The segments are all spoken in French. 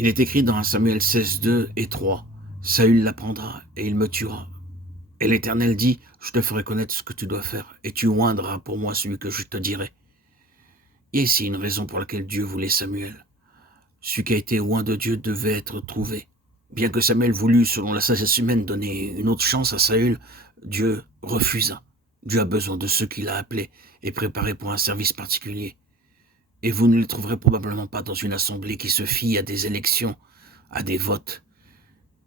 Il est écrit dans 1 Samuel 16, 2 et 3. Saül l'apprendra et il me tuera. Et l'Éternel dit, je te ferai connaître ce que tu dois faire, et tu oindras pour moi celui que je te dirai. Il y a ici une raison pour laquelle Dieu voulait Samuel. Celui qui a été oint de Dieu devait être trouvé. Bien que Samuel voulut, selon la sagesse humaine, donner une autre chance à Saül, Dieu refusa. Dieu a besoin de ceux qu'il a appelés et préparés pour un service particulier. Et vous ne les trouverez probablement pas dans une assemblée qui se fie à des élections, à des votes.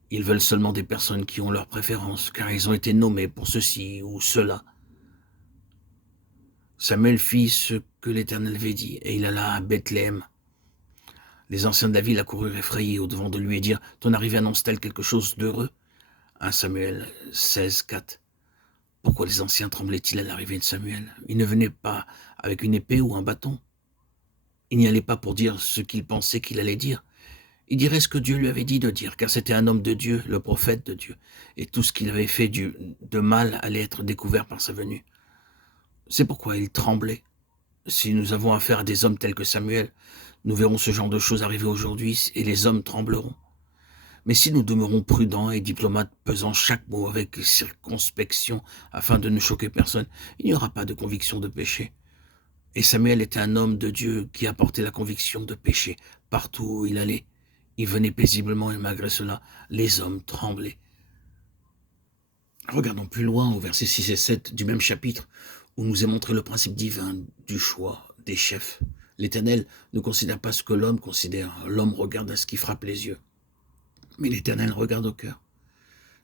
Ils veulent seulement des personnes qui ont leurs préférences, car ils ont été nommés pour ceci ou cela. Samuel fit ce que l'Éternel avait dit, et il alla à Bethléem. Les anciens de la ville accoururent effrayés au-devant de lui et dirent, « Ton arrivée annonce-t-elle quelque chose d'heureux » 1 Samuel 16, 4. Pourquoi les anciens tremblaient-ils à l'arrivée de Samuel? Il ne venait pas avec une épée ou un bâton. Il n'y allait pas pour dire ce qu'il pensait qu'il allait dire. Il dirait ce que Dieu lui avait dit de dire, car c'était un homme de Dieu, le prophète de Dieu, et tout ce qu'il avait fait de mal allait être découvert par sa venue. C'est pourquoi il tremblait. Si nous avons affaire à des hommes tels que Samuel, nous verrons ce genre de choses arriver aujourd'hui, et les hommes trembleront. Mais si nous demeurons prudents et diplomates, pesant chaque mot avec circonspection afin de ne choquer personne, il n'y aura pas de conviction de péché. Et Samuel était un homme de Dieu qui apportait la conviction de péché partout où il allait. Il venait paisiblement et malgré cela, les hommes tremblaient. Regardons plus loin au verset 6 et 7 du même chapitre où nous est montré le principe divin du choix des chefs. L'Éternel ne considère pas ce que l'homme considère. L'homme regarde à ce qui frappe les yeux. Mais l'Éternel regarde au cœur.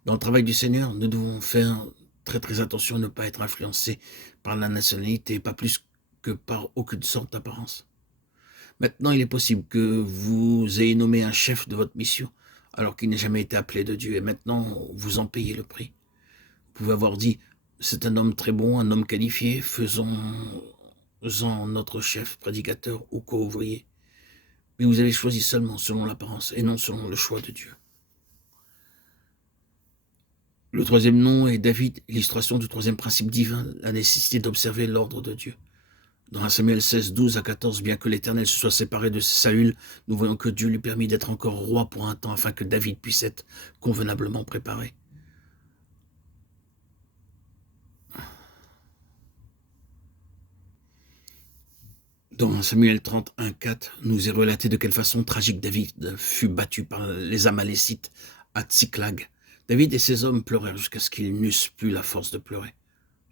Dans le travail du Seigneur, nous devons faire très attention à ne pas être influencés par la nationalité, pas plus que par aucune sorte d'apparence. Maintenant, il est possible que vous ayez nommé un chef de votre mission, alors qu'il n'a jamais été appelé de Dieu, et maintenant, vous en payez le prix. Vous pouvez avoir dit, c'est un homme très bon, un homme qualifié, faisons-en notre chef, prédicateur ou co-ouvrier. Mais vous avez choisi seulement selon l'apparence, et non selon le choix de Dieu. Le troisième nom est David, illustration du troisième principe divin, la nécessité d'observer l'ordre de Dieu. Dans 1 Samuel 16, 12 à 14, bien que l'Éternel se soit séparé de Saül, nous voyons que Dieu lui permit d'être encore roi pour un temps afin que David puisse être convenablement préparé. Dans 1 Samuel 31, 4, nous est relaté de quelle façon tragique David fut battu par les Amalécites à Tsiklag. David et ses hommes pleurèrent jusqu'à ce qu'ils n'eussent plus la force de pleurer.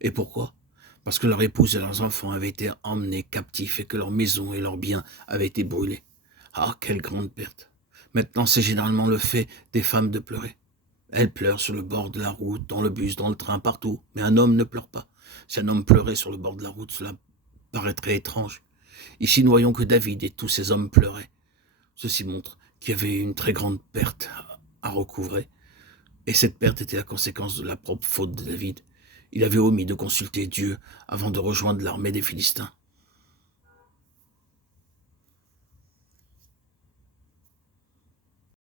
Et pourquoi? Parce que leurs épouses et leurs enfants avaient été emmenés captifs et que leurs maisons et leurs biens avaient été brûlés. Ah, quelle grande perte! Maintenant, c'est généralement le fait des femmes de pleurer. Elles pleurent sur le bord de la route, dans le bus, dans le train, partout. Mais un homme ne pleure pas. Si un homme pleurait sur le bord de la route, cela paraîtrait étrange. Ici, nous voyons que David et tous ses hommes pleuraient. Ceci montre qu'il y avait une très grande perte à recouvrer. Et cette perte était la conséquence de la propre faute de David. Il avait omis de consulter Dieu avant de rejoindre l'armée des Philistins.